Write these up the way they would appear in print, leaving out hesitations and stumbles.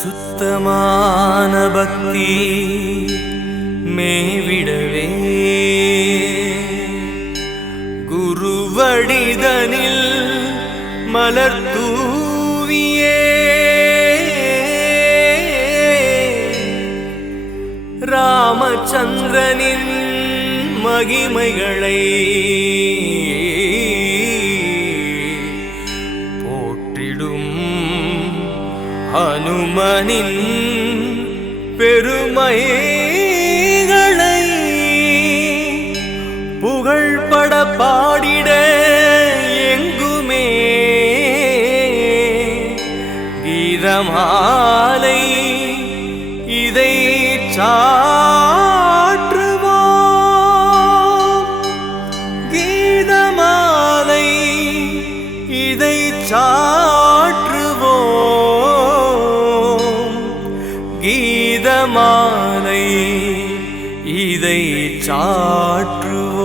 சுத்தமான பக்தி மேவிடவே குருவடிதனில் மலர் தூவியே ராமச்சந்திரனின் மகிமைகளை போற்றிடும் ஹனுமனின் பெருமைகளை புகழ்பட பாடிட எங்குமே கீதமாலை இதை சாற்றுவோம். கீதமாலை இதை சாற்றுவோம். கீதமாலை இதை சாற்றுவோம்.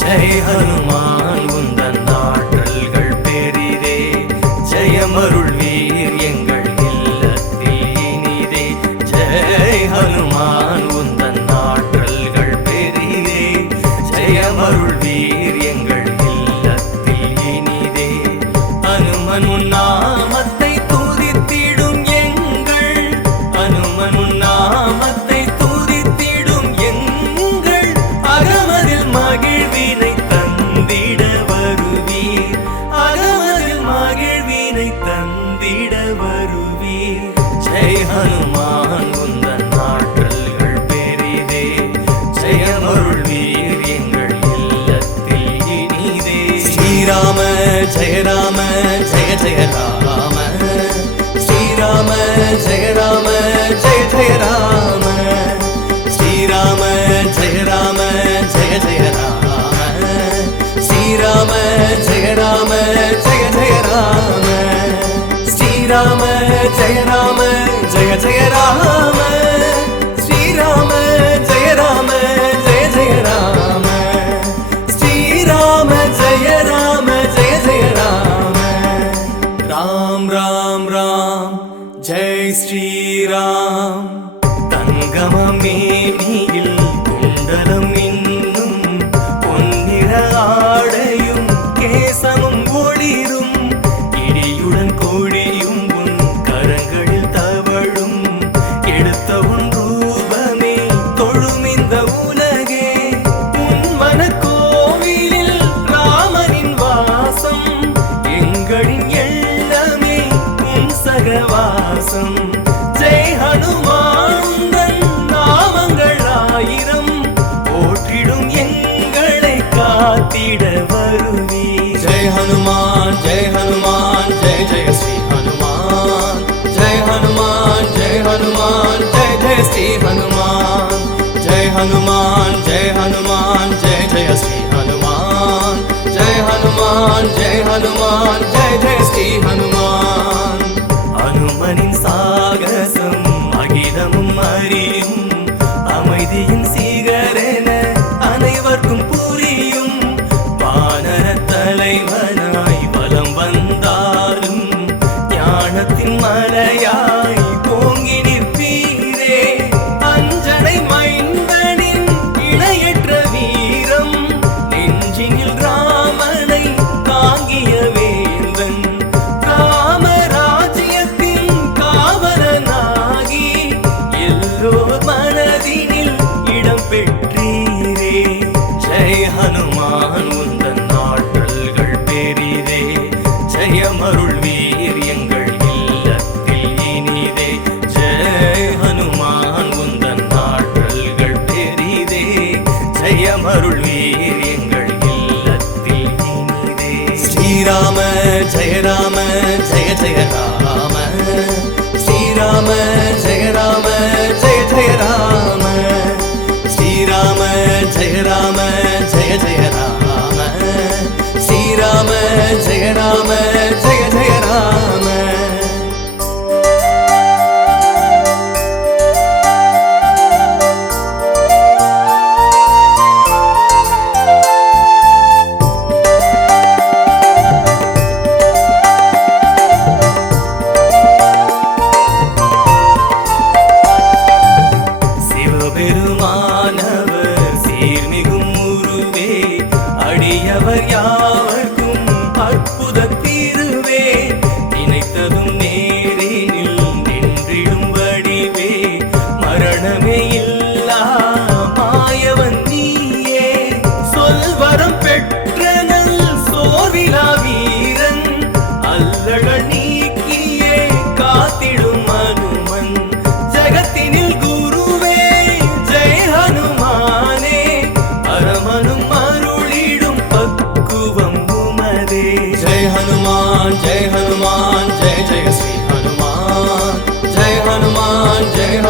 ஜெய் ஹனுமான் உந்தன் ஆற்றல்கள் பெரிதே, ஜெயமருள் வீர் எங்கள் இல்லத்தில் இனிதே. ஜெய் ஹனுமான் உந்தன் ஆற்றல்கள் பெரிதே, ஜெயமருள் வீர் எங்கள் இல்லத்தில் இனிதே. அனுமன் உன் நாமத்தை துதித்திடும் எங்கள், அனுமன் உன் நாமத்தை துதித்திடும் எங்கள் அகமதில் மகிழ்வினை தந்திட வருவீர். அகமதில் மகிழ்வினை தந்திட வருவீர். ஜெய் ஹனுமான் உந்தன் ஆற்றல்கள் பெரிதே, ஜெயமருள் வீர் எங்கள் இல்லத்தில் இனிதே. ஸ்ரீராம ஜெய ராம ஜெய ஜெய ராம, ஸ்ரீராம ஜெய ராம ஜெய ஜெய ராம, ஸ்ரீராம ஜெய ராம ஜெய ஜெய ராம, ஸ்ரீராம ஜெய ராம ஜெய ஜெய ராம, ஸ்ரீராம ஜெய ராம ஜெய ஜெய ராம, ஸ்ரீராம ஜெய ராம ஜெய ஜெய ராம, ஸ்ரீராம ஜெய ராம ஜெய ஜெய ராம. ராம் ராம் ராம் ஜெய் ஸ்ரீராம். தங்கமம் மேனியில் குண்டலம் இன்னும் பொன்னிற ஆடையும் கேசமும் ஒளிரும், இடியுடன் கோழியும் உன் கரங்களில் தவழும், எடுத்த உன் ரூபமே தொழும் இந்த உலகே. உன் மனக்கோவிலில் ராமனின் வாசம், எங்களின் எண்ணமே உன் சகவாசம். ஜெய் ஹனுமான் உந்தன் நாமங்கள் ஆயிரம், போற்றிடும் எங்களை காத்திட வருவீர். ஜெய் ஹனுமான் ஜெய் ஹனுமான் ஜெய ஜெய ஸ்ரீ ஹனுமான், ஜெய் ஹனுமான் ஜெய் ஹனுமான் ஜெய ஜெய ஸ்ரீ ஹனுமான், ஜெய் ஹனுமான் ஜெய் ஹனுமான் ஜெய ஜெய ஸ்ரீ ஹனுமான், ஜெய் ஹனுமான் ஜெய் ஹனுமான் ஜெய ஜெய ஸ்ரீ ஹனுமான். அனுமனின் சாகசம் அகிலமும் அறியும், அமைதியின் சீகரென அனைவர்க்கும் புரியும். வானர தலைவனாய் வலம் வந்தாலும் ஞானத்தின் மலையாய் ஓங்கி நிற்பீரே. அஞ்சனை மைந்தனின் இணையற்ற வீரம், நெஞ்சினில் ராமனை தாங்கிய வேந்தன். ராமராஜ்யத்தின் காவலனாகி எல்லோர் மனதினில் இடம் பெற்றீரே. ஜெய் ஹனுமான் உந்தன் ஆற்றல்கள் பெரிதே, ஜெயமருள் வீர் எங்கள் இல்லத்தில்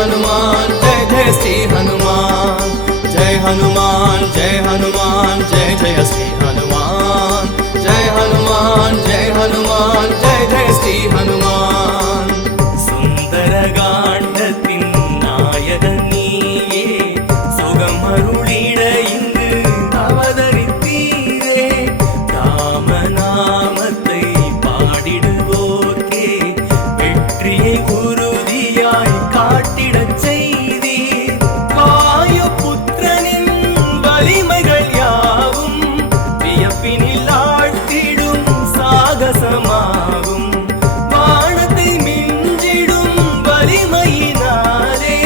हनुमान जय जय श्री हनुमान जय हनुमान जय हनुमान जय जय श्री हनुमान जय हनुमान जय हनुमान जय जय श्री हनुमान சுந்தரகாண்டத்தின் நாயகன் நீயே சுகமருளிட இங்கு அவதரித்தீரே ராமநாமத்தை பாடிடுவோர்க்கே வெற்றியை உறுதியாய் காட்டிடச் செய்தீர் வாயுபுத்திரனின் வலிமைகள் யாவும் வியப்பினில் ஆழ்த்திடும் சாகசமாகும் வானத்தை மிஞ்சிடும் வலிமையினாலே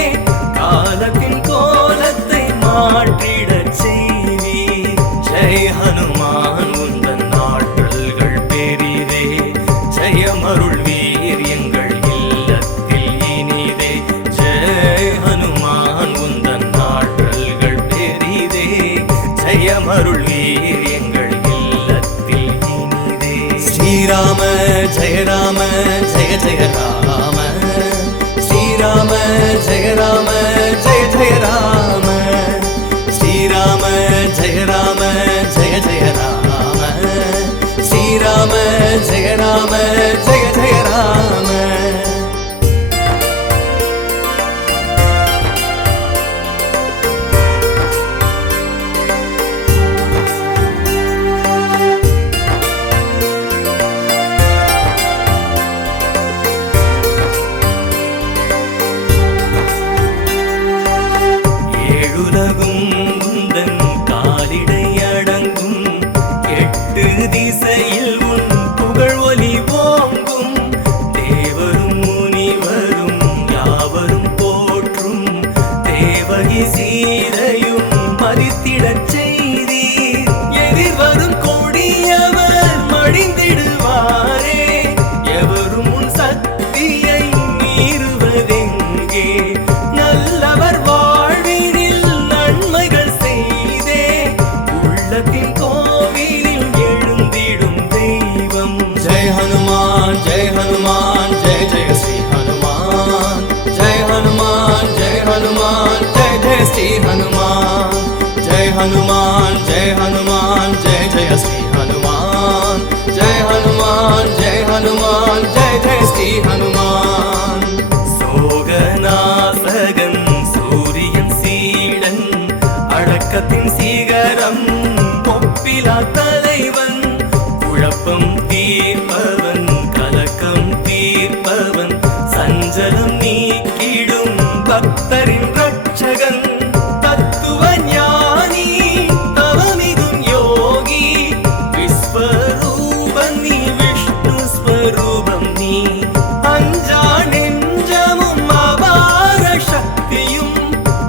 காலத்தின் கோலத்தை மாற்றிடச் செய்வீர் ஜெய் ஹனுமான் உந்தன் ஆற்றல்கள் பெரிதே ஜெயமருள் வீர் எங்கள் இல்லத்தில் இனிதே ஜெய் ஹனுமான் உந்தன் ஆற்றல்கள் பெரிதே ஜெயமருள் வீர் எங்கள் இல்லத்தில் இனிதே ஸ்ரீராம ஜெய ராம ஜெய ஜெய ராம ஸ்ரீராம ஜெய ராம ஜெய ஜெய ராம ஸ்ரீராம ஜெய ராம ஜெய ஜெய ராம ஸ்ரீராம ஜெய ராம ஜெய ஜெய ராம ஏழுலகும் உந்தன் காலிடை அடங்கும் எட்டு திசையில் உன் புகழ் ஒலி ஓங்கும் தேவரும் முனிவரும் யாவரும் போற்றும் தேவகி சீதையும் மதித்திடச் செய்தீர் எதிர்வரும் கொடியவர் மடிந்திடுவாரே எவரும் உன் சக்தியை மீறுவதெங்கே நல்லவர் வாழ்வினில் நன்மைகள் செய்தே உள்ளத்தின் கோவிலில் எழுந்திடும் தெய்வம் ஜெய் ஹனுமான் ஜெய் ஹனுமான் ஜெய ஜெய ஸ்ரீ ஹனுமான் ஜெய் ஹனுமான் ஜெய் ஹனுமான் ஜெய ஜெய ஸ்ரீ ஹனுமான் ஜெய் ஹனுமான் ஜெய் ஹனுமான் ஜெய ஜெய ஸ்ரீ ஹனுமான் ஜெய் ஹனுமான் ஜெய் ஹனுமான் ஜெய ஜெய ஸ்ரீ ஹனுமான் சோகநாசகன் சூரியன் சீடன் அடக்கத்தின் சீகரம் ஒப்பிலா தலைவன் குழப்பம் தீர்ப்பவன் கலக்கம் தீர்ப்பவன் சஞ்சலம் நீக்கிடும் பக்தரின் ரட்சகன் தத்துவ ஞானி தவமிகும் யோகி விஸ்வரூபன் நீ விஷ்ணு ஸ்வரூபம் நீ அஞ்சா நெஞ்சமும் அபார சக்தியும்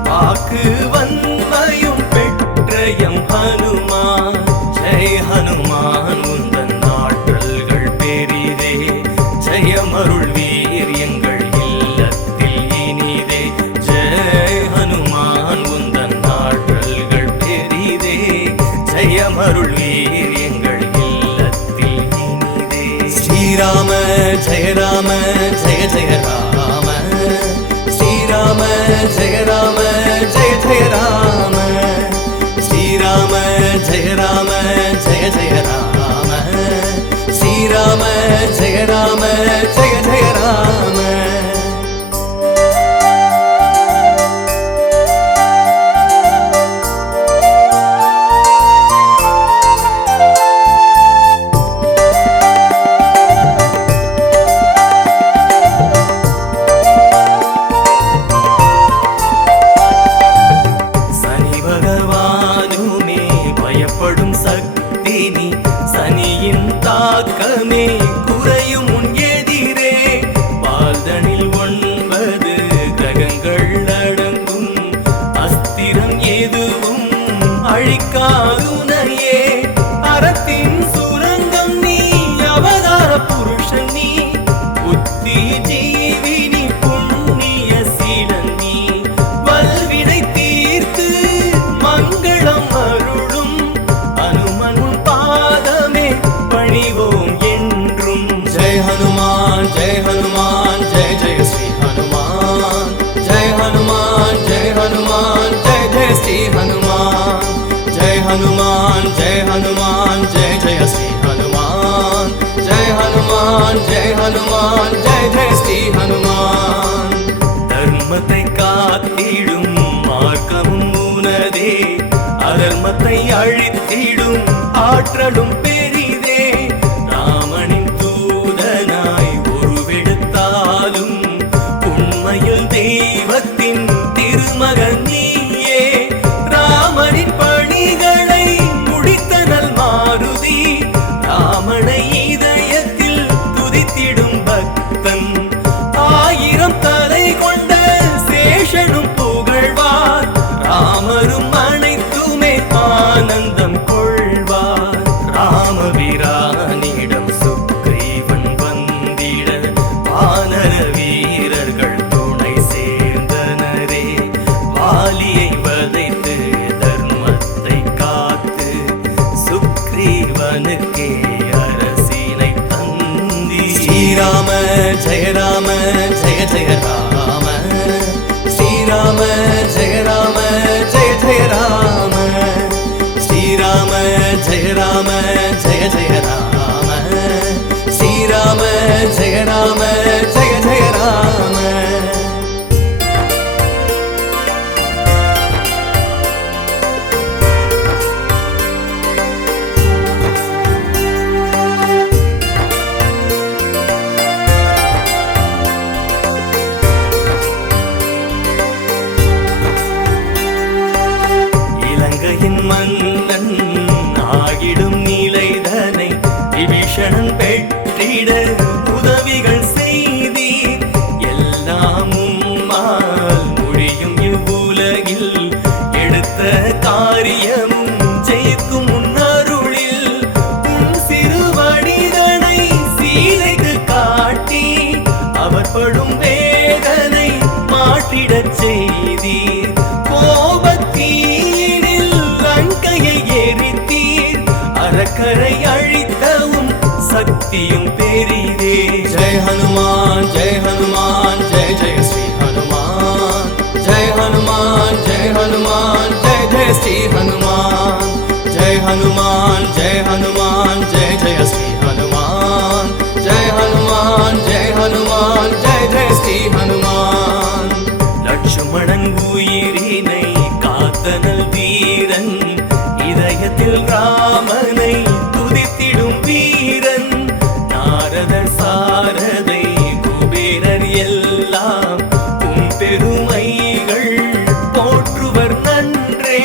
வாக்கு வன்மையும் பெற்றயம் ஹனுமான் ஜெய் ஹனுமான் உந்தன் ஆற்றல்கள் பெரிதே ஜெயமருள் வீர் எங்கள் இல்லத்தில் இனிதே ஜெய் ஹனுமான் உந்தன் ஆற்றல்கள் பெரிதே ஜெயமருள் வீர் எங்கள் இல்லத்தில் இனிதே ஸ்ரீராம ஜெய ராம ஜெய ஜெய ராம ஸ்ரீராம ஜெய ராம ஜெய ஜெய ராம ஸ்ரீராம ஜெய ராம ஜெய ஜெய ராம ஸ்ரீராம ஜெய ராம ஜெய ஜெய ராம சனி பகவானுமே பயப்படும் சக்தி நீ சனியின் தாக்கமே குறையும் உன் எதிரி हनुमान जय हनुमान जय जय श्री हनुमान जय हनुमान जय हनुमान जय जय श्री हनुमान धर्मத்தை காத்திடும் மார்க்கமும் உனதே அதர்மத்தை அழித்திடும் ஆற்றலும் பெரிதே ராமனின் தூதனாய் உருவெடுத்தாலும் உண்மையில் தெய்வத்தின் திருமகன் நீயே ராமனின் பணிகளை முடித்தனல் மாருதி ராமனை இதயத்தில் துதித்திடும் பக்தன் ஆயிரம் தலை கொண்ட சேஷனும் புகழ்வார் ராமரும் அனைத்துமே ஆனந்தம் கொள்வார் ராமபிரானிடம் சுக்ரீவன் வந்திட வானர வீரர்கள் துணை சேர்ந்தனரே வாலியை வதைத்து தர்மத்தை காத்து சுக்ரீவனுக்கே அரசினை தந்தி ஸ்ரீராம ஜெய ராம ஜெய ஜெய ராம ஸ்ரீராம ஜெய ராம ஜெய ஜெய ராம ஸ்ரீராம ஜெய ராம ஜெய ஜெய ராம ஸ்ரீராம ஜெய ராம ஜெய ஜெய ராம இலங்கையின் மன்னன் ஆகிடும் நிலைதனை விபீஷணன் பெற்றிட உதவிகள் செய்தீர் எல்லாம் உம்மால் முடியும் இவ்வுலகில் எடுத்த காரியமும் ஜெயிக்கும் முன்னருளில் உன் சிறுவடிதனை சீதைக்கு காட்டி அவர் படும் வேதனை மாற்றிடச் செய்தீர் கோபத்தீனில் லங்கையை எரித்தீர் அரக்கரை அழித்தவும் சக்தியும் பெரிதே ஜெய் ஹனுமான் ஜெய் ஹனுமான் ஜெய் ஜெய ஸ்ரீ ஹனுமான் ஜெய் ஹனுமான் ஜெய் ஹனுமான் ஜெய் ஜெய ஸ்ரீ ஹனுமான் ஜெய் ஹனுமான் ஜெய் ஹனுமான் ஜெய் ஜெய ஸ்ரீ ஹனுமான் ஜெய் ஹனுமான் ஜெய் ஹனுமான் ஜெய் ஜெய ஸ்ரீ ஹனுமான் லட்சுமணன் உயிரினை காத்தனல் வீரன் இதயத்தில் ராமனை துதித்திடும் வீரன் நாரதர் சாரதை குபேரர் எல்லாம் உம் பெருமைகள் போற்றுவர் நன்றே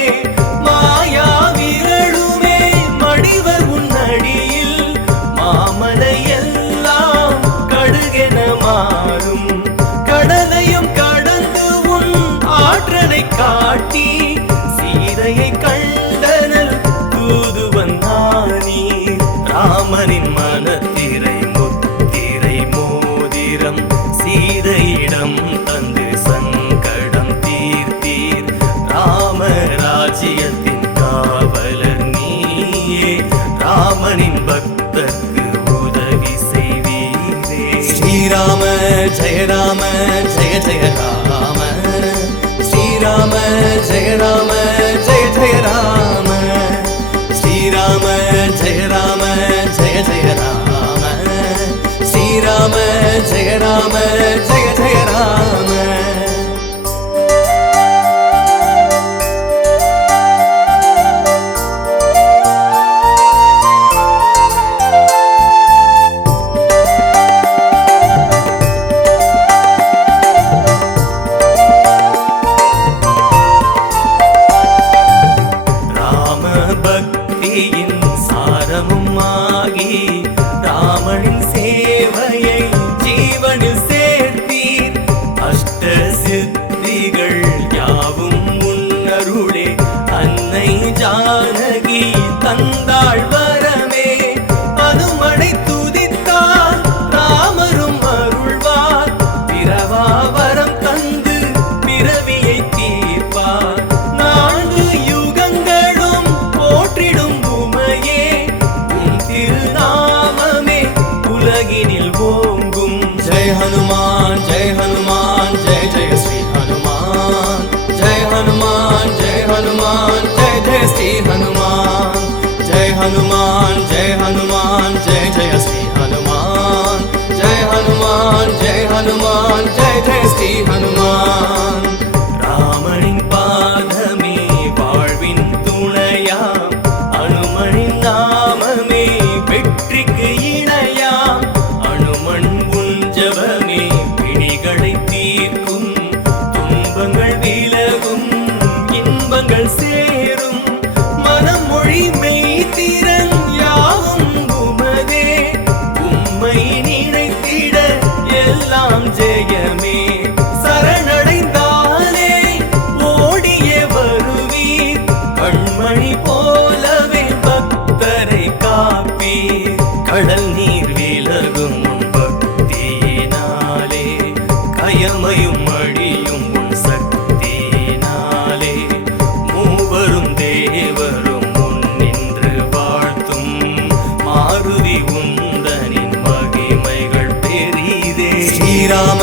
மாயா விரலுமே மடிவர் உன்னடியில் மாமலை எல்லாம் கடுகென மாறும் கடலையும் கடந்து உன் ஆற்றலை காட்டி சீதையை கண்டனல் தூதுவன் நானீர் ராமனின் மனத்திரை முத்திரை மோதிரம் சீதையிடம் தந்து சங்கடம் தீர்த்தீர் ராமராஜ்யத்தின் காவலர் நீயே ராமனின் பக்தர்க்கு உதவி செய்வீரே ஸ்ரீராம ஜெய ராம ஜெய ஜெய ராம ஸ்ரீராம ஜெய ராம ஜெய ஜெய ராம ஸ்ரீராம ஜெய ராம ஜெய ஜெய ராம ஸ்ரீராம ஜெய ராம ஜெய ஜெய ராம பக்தியின் சாரமும் ஆகி ராமனின் சேவையை ஜீவனில் சேர்த்தி हनुमान जय हनुमान जय जय श्री हनुमान ராமனின் பாதமே வாழ்வின் துணையா அனுமனின் நாமமே வெற்றிக்கு இணையா அனுமன் உஞ்சவமே பிணிகளை தீர்க்கும் துன்பங்கள் விலகும் இன்பங்கள் சேரும் மனம் மொழி மெய் திறன் யாவும் உமதே உம்மை நினைத்திட எல்லாம் ஜெயமே சரணடைந்தாலே ஓடியே வருவீர் கண்மணி போலவே பக்தரை காப்பீர் கடல் நீர் விலகும் உன் பக்தியினாலே கயமையும் அழியும் உன் சக்தியினாலே மூவரும் தேவரும் முன் நின்று வாழ்த்தும் மாருதி உந்தனின் மகிமைகள் பெரிதே ஸ்ரீராம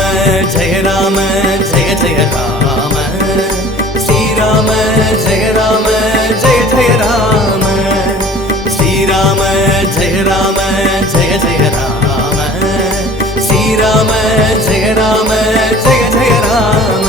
ஜெய ராம ஜெய ஜெய ராம ஸ்ரீராம ஜெய ராம ஜெய ஜெய ராம ஸ்ரீராம ஜெய ராம ஜெய ஜெய ராம ஸ்ரீராம ஜெய ராம ஜெய ஜெய ராம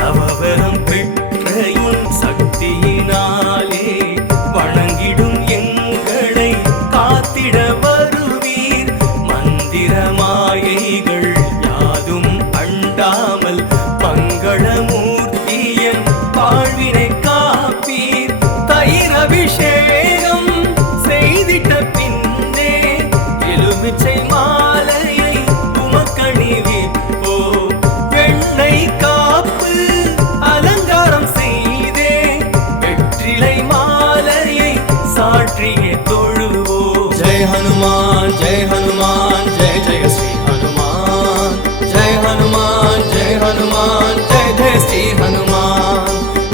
தவவரம் பெற்றையும் சக்தியினாலே வணங்கிடும் எங்களை காத்திட வருவீர் மந்திர மாயைகள் யாதும் அண்டாமல் மங்களமூர்த்தியன் வாழ்வினை காப்பீர் தயிர் அபிஷேகம் செய்திட்ட பின்னே எலுமிச்சை மாலையை உமக்கணிவிப்போ வெண்ணெய் காப்பு அலங்காரம் செய்தே வெற்றிலை மாலையை சாற்றியே தொழுவோ ஜெய் ஹனுமான் ஜெய் ஹனுமான் ஜெய் ஜெய ஸ்ரீ ஹனுமான் ஜெய் ஹனுமான் ஜெய் ஹனுமான் ஜெய் ஜெய ஸ்ரீ ஹனுமான்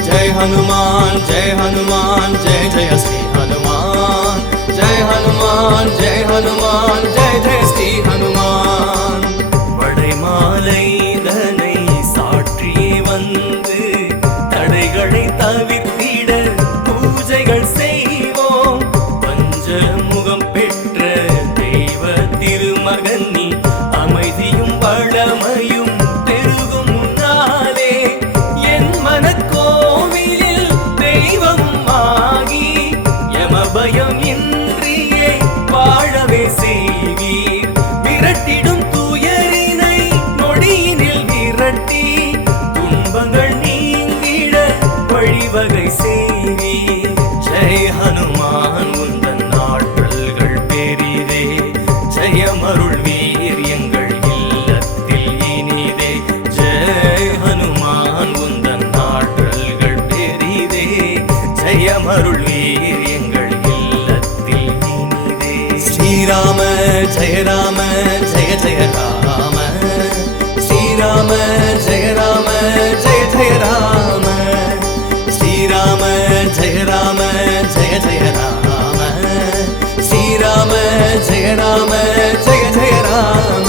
ஜெய் ஹனுமான் ஜெய் ஹனுமான் ஜெய் ஜெய ஸ்ரீ ஹனுமான் ஜெய் ஹனுமான் ஜெய் ஹனுமான் ஜெய் ஜெய ஸ்ரீ ஹனுமான் வடை மாலை தனை சாற்றி வந்து தடைகளை தவிர்த்திட பூஜைகள் செய்வோம் பஞ்சமுகம் பெற்ற தெய்வ திருமகன் நீ அமைதியும் வளமையும் பெருகும் முன்னாலே என் மனக்கோவிலில் தெய்வமும் ஆகி யமபயம் இன்றியே வாழவே செய்வீர் விரட்டிடும் துயரினை நொடியினில் விரட்டி துன்பங்கள் நீங்கிட வழிவகை செய்வீர் ஜெய் ஹனுமான் உந்தன் ஆற்றல்கள் பெரிதே ஜெயமருள் வீர் எங்கள் இல்லத்தில் இனிதே ஜெய் ஹனுமான் உந்தன் ஆற்றல்கள் பெரிதே ஜெயமருள் வீர் எங்கள் இல்லத்தில் இனிதே ஸ்ரீராம ஜெய ராம ஜெய ஜெய ராம ஸ்ரீராம ஜெய ராம ஜெய ஜெய ராம ஸ்ரீராம ஜெய ராம ஜெய ஜெய ராம ஸ்ரீராம ஜெய ராம ஜெய ஜெய ராம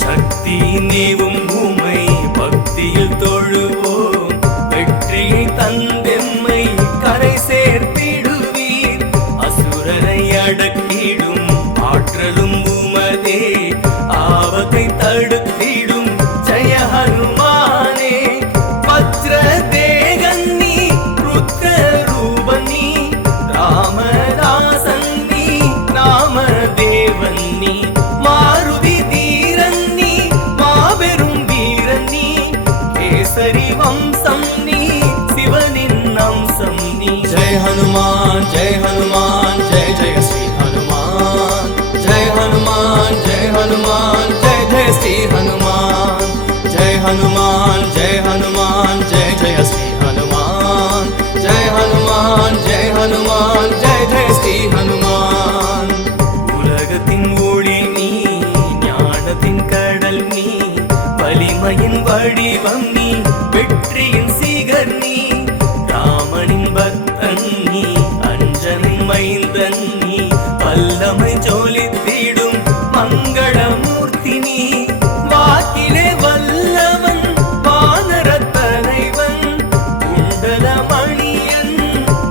சக்தி நீவும் உமை பக்தியில் தொழுவோம் வெற்றியை தந்தெம்மை கரை சேர்த்திடுவீர் அசுரரை அடக்கிடும் ஆற்றலும் உமதே ஆபத்தை தடுத்திடும் ஜெய ஹனுமானே பத்ர தேகன்னி ருத்ர ரூபன்னி ராமதாசன்னி நாம தேவன்னி மாருதி தீரன்னி மாபெரும் வீரன்னி கேசரி வம்சம் நீ சிவனின் அம்சம் நீ ஜெய் ஹனுமான் ஜெய் ஹனுமான் ஜெய் ஜெய ஸ்ரீ ஹனுமான் ஜெய் ஹனுமான் ஜெய் ஹனுமான் ஜெய் ஜெய ஸ்ரீ ஹனுமான் ஜெய் ஹனுமான் ஜெய் ஹனுமான் ஜெய் ஜெய ஸ்ரீ ஹனுமான் வடிவம் நீ, வெற்றியின் சிகர் நீ, ராமனின் பக்தன் நீ, அஞ்சனின் மைந்தன் நீ, வல்லமை ஜொலித்திடும் மங்களமூர்த்தி நீ, வாக்கிலே வல்லவன் வானரத் தலைவன், குண்டலமணியன்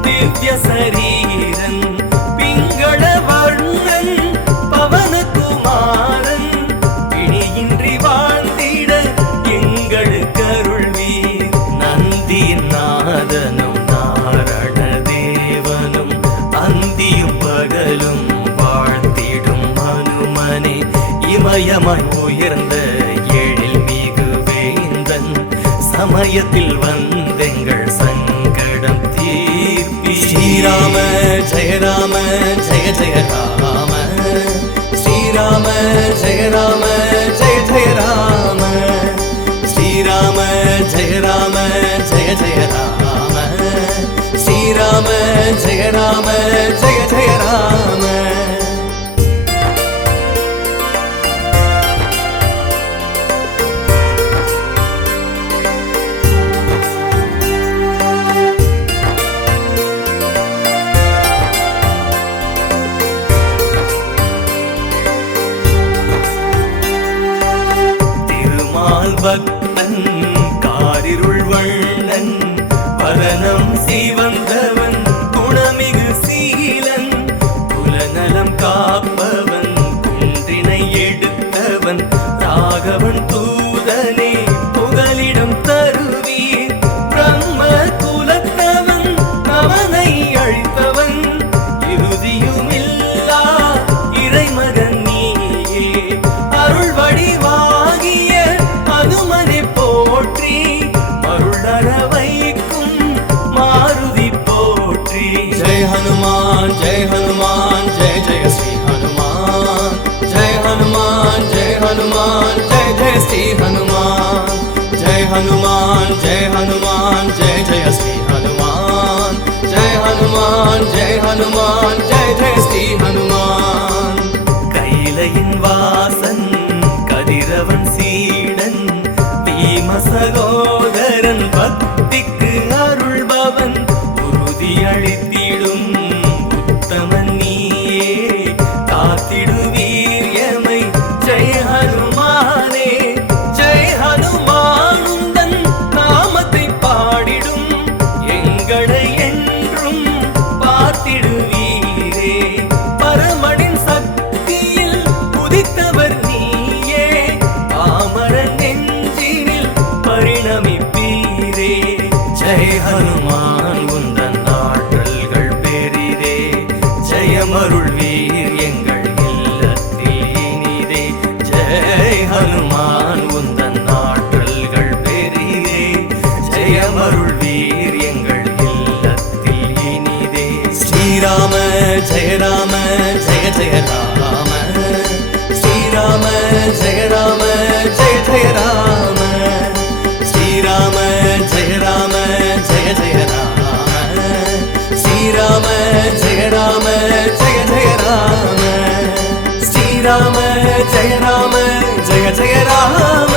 திவ்ய சரீரன், பிங்கள வண்ணன் பவனகுமாரன், பிணியின்றி வாழ்ந்திட எங்களுக்கு அருள்வீர். நந்தியின் நாதனும் நாரண தேவனும் அந்தியும் பகலும் வாழ்த்திடும் ஹனுமனே, இமயமாய் உயர்ந்த எழில் மிகு வேந்தன், சமயத்தில் வந்தெங்கள் சங்கடம் தீர்ப்பி. ஸ்ரீராம ஜெய ராம ஜெய ஜெய ராம, ஸ்ரீராம ஜெய ராம ஜெய ஜெய ராம, ஸ்ரீராம ஜெய ராம ஜெய ஜெய ராம, ஸ்ரீராம ஜெய ராம ஜெய ஜெய ராம. பக்தன் காரிருள் வண்ணன், பலனம் சிவந்தவன் குணமிகு சீலன், குலநலம் காப்பவன் குன்றினை எடுத்தவன், ராகவன் தூதனே புகலிடம் தருவீர். பிரம்ம குலத்தவன் அவனை அழித்தவன், இறுதியுமில்லா இறைமகன் நீயே, அருள் வடிவாகிய ஹனுமனை போற்றி, மருளற வைக்கும் மாருதி போற்றி. ஜெய் ஹனுமான் ஜெய் ஹனுமான் ஜெய ஜெய ஸ்ரீ ஹனுமான், ஜெய் ஹனுமான் ஜெய் ஹனுமான் ஜெய ஜெய ஸ்ரீ ஹனுமான், ஜெய் ஹனுமான் ஜெய் ஹனுமான் ஜெய ஜெய ஸ்ரீ ஹனுமான், ஜெய் ஹனுமான் ஜெய் ஹனுமான் ஜெய ஜெய ஸ்ரீ ஹனுமான். கைலையின் வாசன் கதிரவன் சீடன், பீம சகோதரன் பக்திக்கு அருள்பவன், உறுதி அளித்திடும் உத்தமன் நீயே, காத்திடுவீர் எமை. ஜெய் ஹனுமானே ஜெய் ஹனுமான், உந்தன் நாமத்தை பாடிடும் எங்களை என்றும் பார்த்திடுவீரே, பரமனின் சக்தியில் உதித்தவர் நீயே, பாமரன் நெஞ்சினில் பரிணமிப்பீரே. ஜெய் ஹனுமான் உந்தன் ஆற்றல்கள் பெரிதே, ஜெயமருள் வீர் எங்கள் இல்லத்தில் இனிதே. ஜெய் ஹனுமான் உந்தன் ஆற்றல்கள் பெரிதே, ஜெயமருள் வீர் எங்கள் இல்லத்தில் இனிதே. ஸ்ரீராம ஜெய ராம ஜெய ஜெய ராம, ஸ்ரீராம ஜெய ராம ஜெய ஜெய ராம, ஸ்ரீராம ஜெய ராம ஜெய ஜெய ராம, ஸ்ரீராம ஜெய ராம ஜெய ஜெய ராம, ஸ்ரீராம ஜெய ராம ஜெய ஜெய ராம.